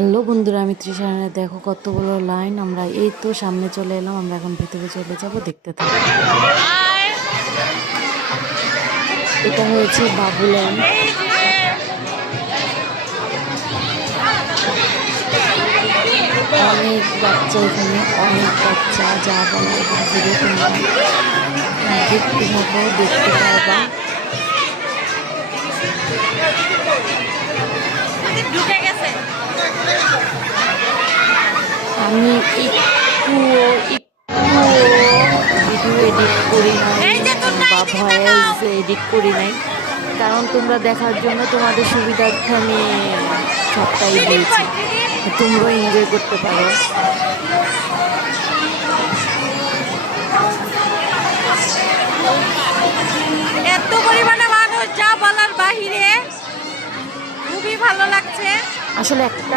Hello বন্ধুরা, আমি তৃষারানী। দেখো কতগুলো লাইন। আমরা এই তো সামনে চলে এলাম, আমরা এখন ভেতরে চলে যাব, দেখতে থাকো। এটা হয়েছে বাবুল্যান্ড। অনেক বাচ্চা এখানে, অনেক বাচ্চা, যা বলার বাহিরে। তোমরা দেখতে থাকো, দেখতে পারবা। আমি একটু ভিডিও এডিট করি নাই বা ভয়েস এডিট করি নাই, কারণ তোমরা দেখার জন্য তোমাদের সুবিধার্থে আমি সবটাই দিয়েছি, তোমরাও এনজয় করতে পারো। এত পরিমাণে মানুষ, যা বলার বাহিরে। খুবই ভালো লাগছে আসলে একটা